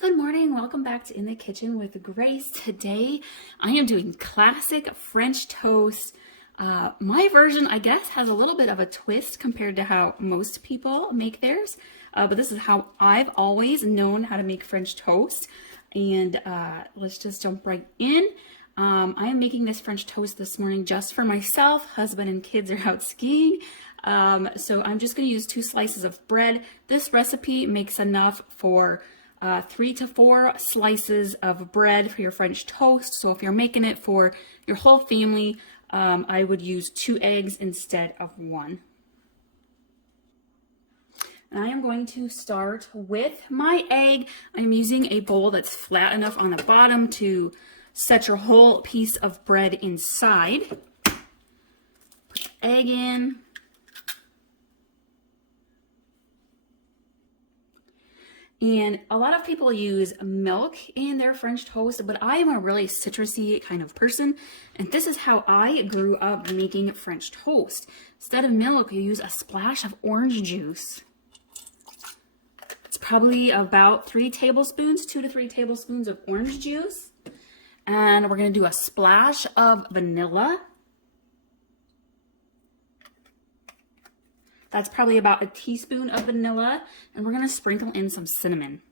Good morning, welcome back to In the Kitchen with Grace. Today I am doing classic French toast. My version, I guess, has a little bit of a twist compared to how most people make theirs. But this is how I've always known how to make French toast. And let's just jump right in. I am making this French toast this morning just for myself. Husband and kids are out skiing. So I'm just going to use 2 slices of bread. This recipe makes enough for 3 to 4 slices of bread for your French toast. So if you're making it for your whole family, I would use 2 eggs instead of 1. And I am going to start with my egg. I'm using a bowl that's flat enough on the bottom to set your whole piece of bread inside. Put the egg in. And a lot of people use milk in their French toast, but I am a really citrusy kind of person. And this is how I grew up making French toast. Instead of milk, you use a splash of orange juice. It's probably about 2 to 3 tablespoons of orange juice. And we're going to do a splash of vanilla. That's probably about a teaspoon of vanilla, and we're going to sprinkle in some cinnamon.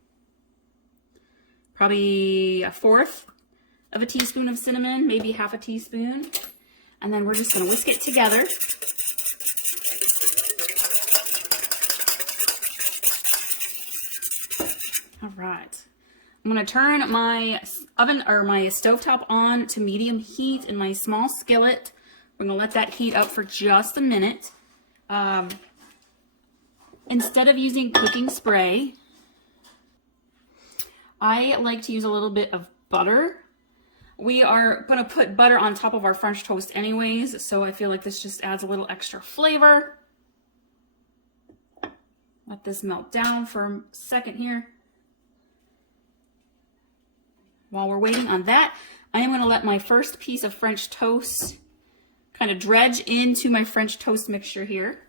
Probably 1/4 of a teaspoon of cinnamon, maybe 1/2 a teaspoon. And then we're just going to whisk it together. All right. I'm going to turn my oven or my stovetop on to medium heat in my small skillet. We're going to let that heat up for just a minute. Instead of using cooking spray, I like to use a little bit of butter. We are going to put butter on top of our French toast anyways, so I feel like this just adds a little extra flavor. Let this melt down for a second here. While we're waiting on that, I am going to let my first piece of French toast kind of dredge into my French toast mixture here.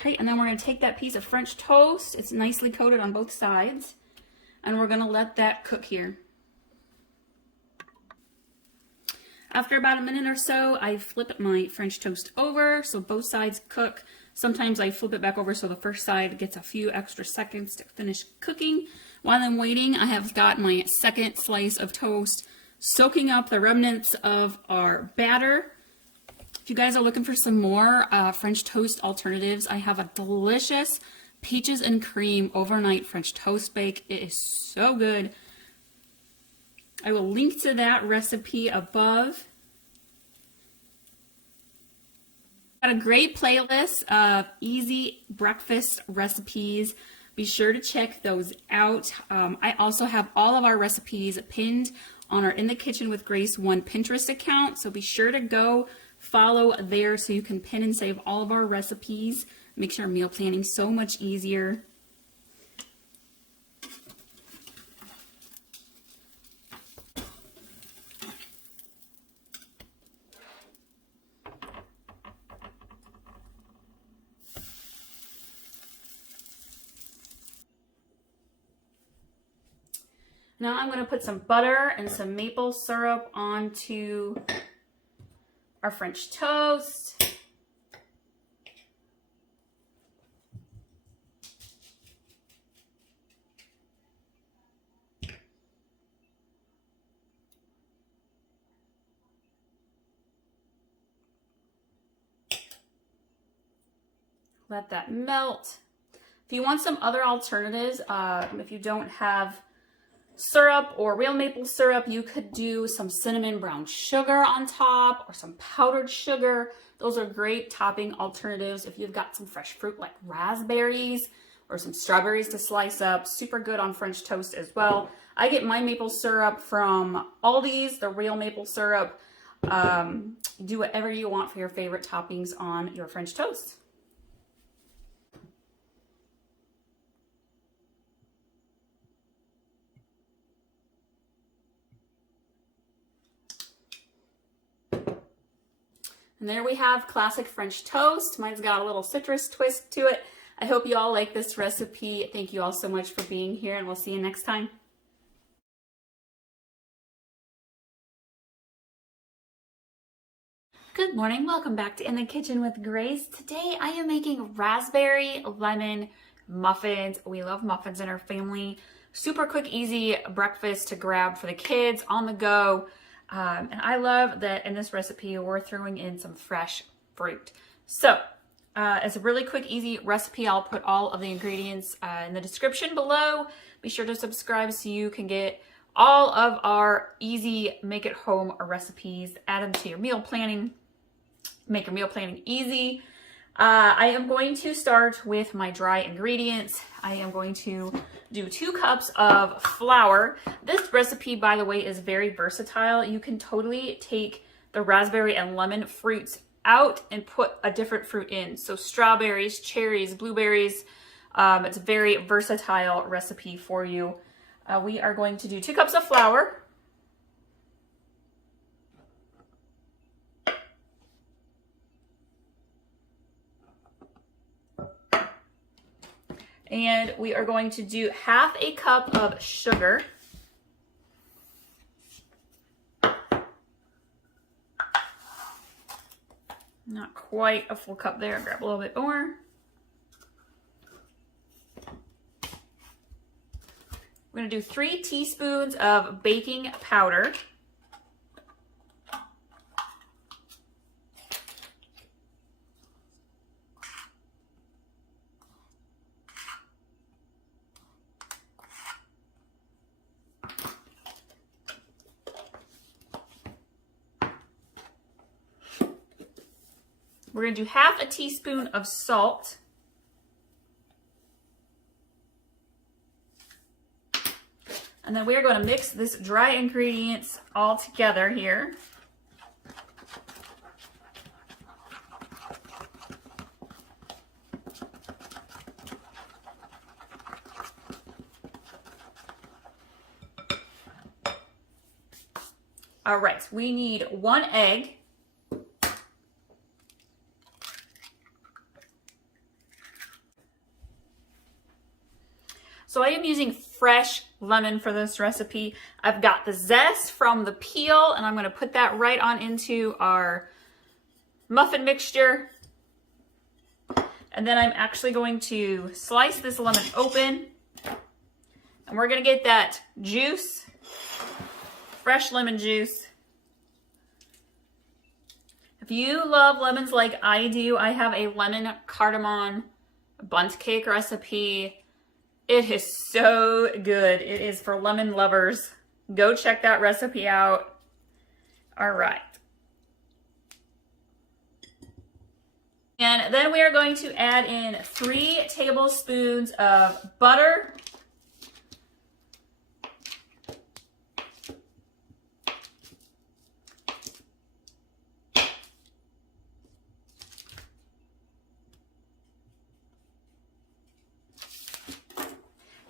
Okay, and then we're going to take that piece of French toast. It's nicely coated on both sides. And we're going to let that cook here. After about a minute or so, I flip my French toast over so both sides cook. Sometimes I flip it back over so the first side gets a few extra seconds to finish cooking. While I'm waiting, I have got my second slice of toast soaking up the remnants of our batter. If you guys are looking for some more French toast alternatives, I have a delicious peaches and cream overnight French toast bake. It is so good. I will link to that recipe above. Got a great playlist of easy breakfast recipes. Be sure to check those out. I also have all of our recipes pinned on our In the Kitchen with Grace 1 Pinterest account, so be sure to go follow there so you can pin and save all of our recipes. Makes your meal planning so much easier. Now I'm going to put some butter and some maple syrup onto our French toast. Let that melt. If you want some other alternatives, if you don't have syrup or real maple syrup, you could do some cinnamon brown sugar on top or some powdered sugar. Those are great topping alternatives if you've got some fresh fruit like raspberries or some strawberries to slice up. Super good on French toast as well. I get my maple syrup from Aldi's, the real maple syrup. Do whatever you want for your favorite toppings on your French toast. And there we have classic French toast. Mine's got a little citrus twist to it. I hope you all like this recipe. Thank you all so much for being here, and we'll see you next time. Good morning, welcome back to In the Kitchen with Grace. Today I am making raspberry lemon muffins. We love muffins in our family. Super quick, easy breakfast to grab for the kids on the go. And I love that in this recipe, we're throwing in some fresh fruit. So it's a really quick, easy recipe. I'll put all of the ingredients in the description below. Be sure to subscribe so you can get all of our easy make-at-home recipes. Add them to your meal planning. Make your meal planning easy. I am going to start with my dry ingredients. I am going to do 2 cups of flour. This recipe, by the way, is very versatile. You can totally take the raspberry and lemon fruits out and put a different fruit in. So strawberries, cherries, blueberries. It's a very versatile recipe for you. We are going to do 2 cups of flour. And we are going to do 1/2 cup of sugar. Not quite a full cup there, grab a little bit more. We're gonna do 3 teaspoons of baking powder. We're going to do 1/2 teaspoon of salt. And then we are going to mix this dry ingredients all together here. All right, we need 1 egg. So I am using fresh lemon for this recipe. I've got the zest from the peel, and I'm going to put that right on into our muffin mixture. And then I'm actually going to slice this lemon open, and we're going to get that juice, fresh lemon juice. If you love lemons like I do, I have a lemon cardamom bundt cake recipe. It is so good. It is for lemon lovers. Go check that recipe out. All right. And then we are going to add in 3 tablespoons of butter.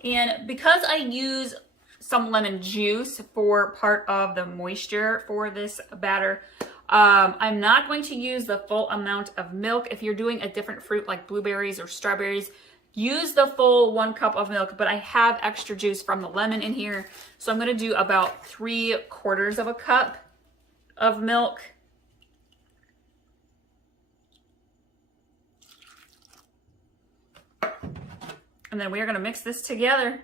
And because I use some lemon juice for part of the moisture for this batter, I'm not going to use the full amount of milk. If you're doing a different fruit like blueberries or strawberries, use the full 1 cup of milk, but I have extra juice from the lemon in here. So I'm going to do about 3/4 of a cup of milk. And then we are going to mix this together.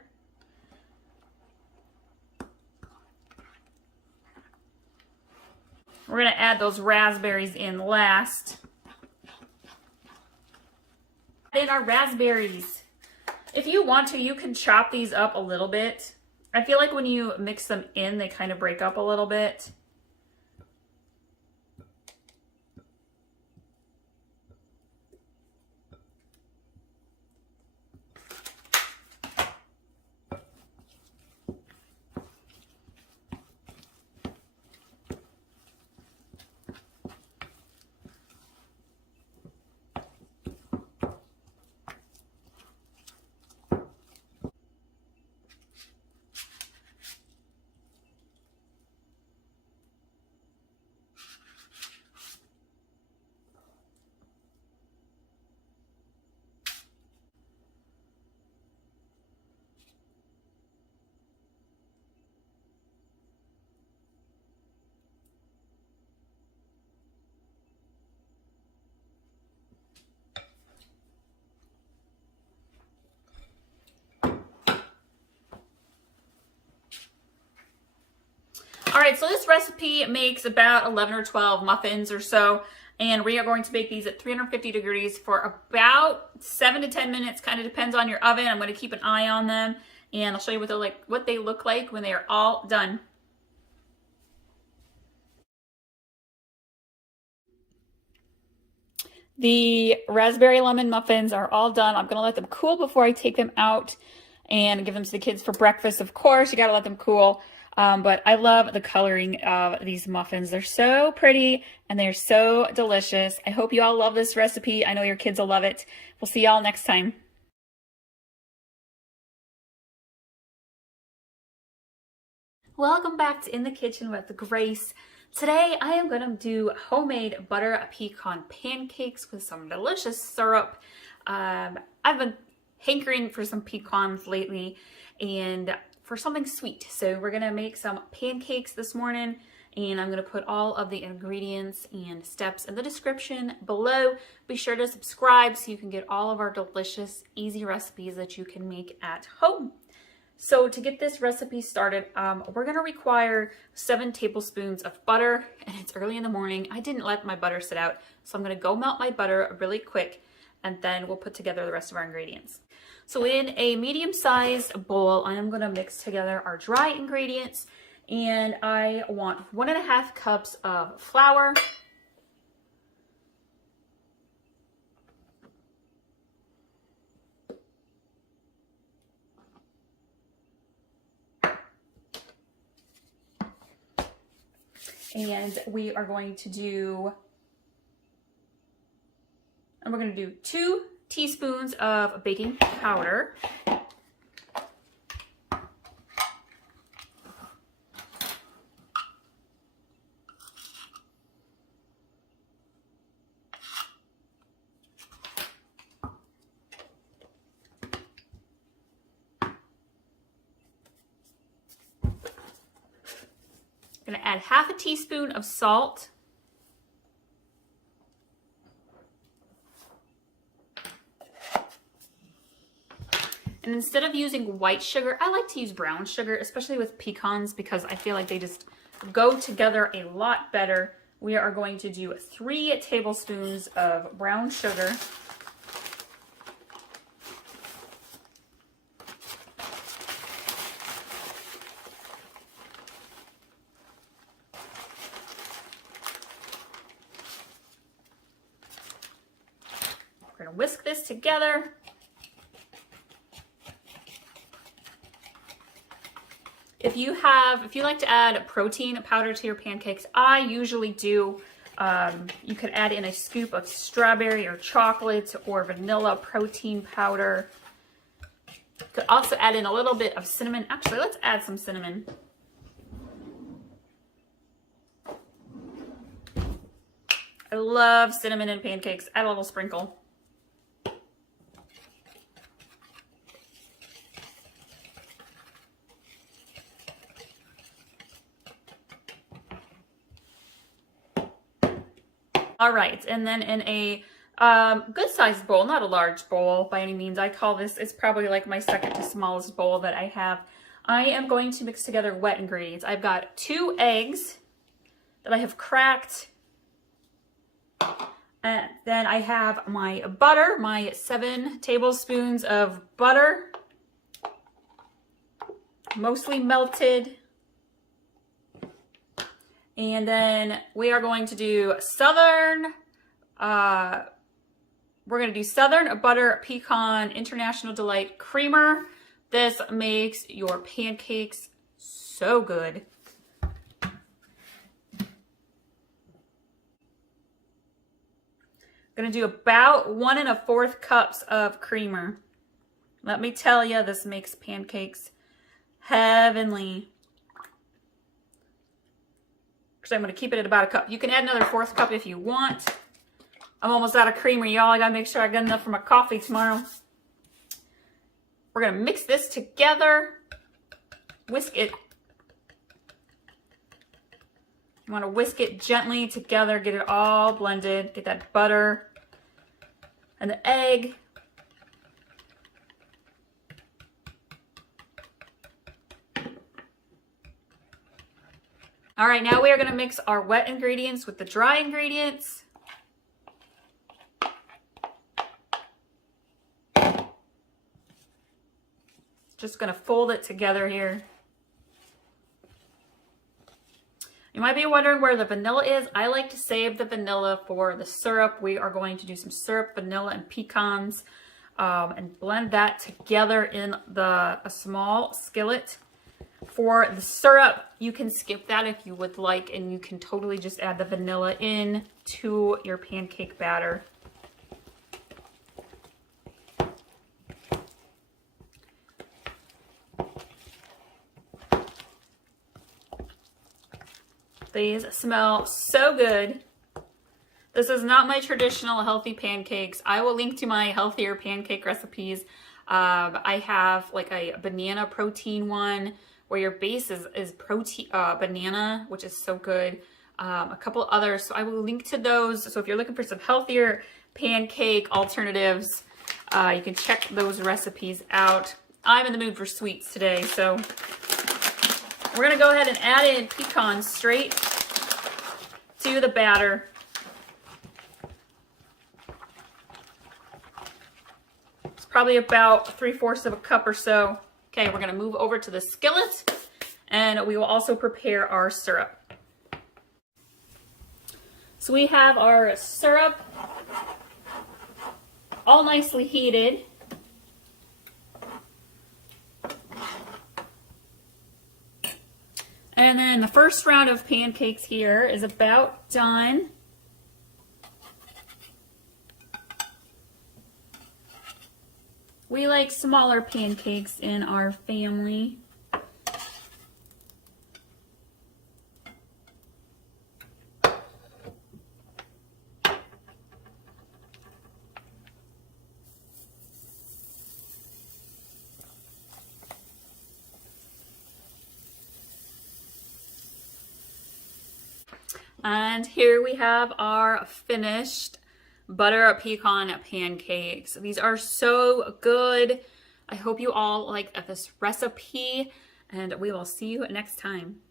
We're going to add those raspberries in last. Add in our raspberries. If you want to, you can chop these up a little bit. I feel like when you mix them in, they kind of break up a little bit. right, so this recipe makes about 11 or 12 muffins or so, and we are going to bake these at 350 degrees for about 7 to 10 minutes, kind of depends on your oven. I'm going to keep an eye on them, and I'll show you what they look like when they are all done. The raspberry lemon muffins are all done. I'm going to let them cool before I take them out and give them to the kids for breakfast. Of course, you got to let them cool. But I love the coloring of these muffins. They're so pretty and they're so delicious. I hope you all love this recipe. I know your kids will love it. We'll see y'all next time. Welcome back to In the Kitchen with Grace. Today I am going to do homemade butter pecan pancakes with some delicious syrup. I've been hankering for some pecans lately and for something sweet. So we're going to make some pancakes this morning, and I'm going to put all of the ingredients and steps in the description below. Be sure to subscribe so you can get all of our delicious, easy recipes that you can make at home. So to get this recipe started, we're going to require 7 tablespoons of butter, and it's early in the morning. I didn't let my butter sit out, so I'm going to go melt my butter really quick, and then we'll put together the rest of our ingredients. So in a medium-sized bowl, I am going to mix together our dry ingredients, and I want 1.5 cups of flour, and we're going to do 2 teaspoons of baking powder. I'm going to add 1/2 teaspoon of salt. And instead of using white sugar, I like to use brown sugar, especially with pecans, because I feel like they just go together a lot better. We are going to do 3 tablespoons of brown sugar. We're going to whisk this together. If you like to add protein powder to your pancakes, I usually do. You could add in a scoop of strawberry or chocolate or vanilla protein powder. You could also add in a little bit of cinnamon. Actually, let's add some cinnamon. I love cinnamon in pancakes. Add a little sprinkle. All right, and then in a good sized bowl, not a large bowl by any means. I call this, it's probably like my second to smallest bowl that I have. I am going to mix together wet ingredients. I've got 2 eggs that I have cracked. And then I have my butter, my 7 tablespoons of butter, mostly melted. And then we are going to do Southern Butter Pecan International Delight Creamer. This makes your pancakes so good. I'm gonna do about 1 1/4 cups of creamer. Let me tell you, this makes pancakes heavenly. So I'm going to keep it at about a cup. You can add another 1/4 cup if you want. I'm almost out of creamer, y'all. I got to make sure I got enough for my coffee tomorrow. We're going to mix this together. Whisk it. You want to whisk it gently together. Get it all blended. Get that butter and the egg. All right, now we are going to mix our wet ingredients with the dry ingredients. Just going to fold it together here. You might be wondering where the vanilla is. I like to save the vanilla for the syrup. We are going to do some syrup, vanilla, and pecans, and blend that together in a small skillet. For the syrup, you can skip that if you would like, and you can totally just add the vanilla in to your pancake batter. These smell so good. This is not my traditional healthy pancakes. I will link to my healthier pancake recipes. I have like a banana protein one where your base is protein banana, which is so good. A couple others, so I will link to those. So if you're looking for some healthier pancake alternatives, you can check those recipes out. I'm in the mood for sweets today, so we're gonna go ahead and add in pecans straight to the batter. It's probably about 3/4 of a cup or so. Okay, we're gonna move over to the skillet and we will also prepare our syrup. So we have our syrup all nicely heated. And then the first round of pancakes here is about done. We like smaller pancakes in our family. And here we have our finished butter pecan pancakes. These are so good. I hope you all like this recipe, and we will see you next time.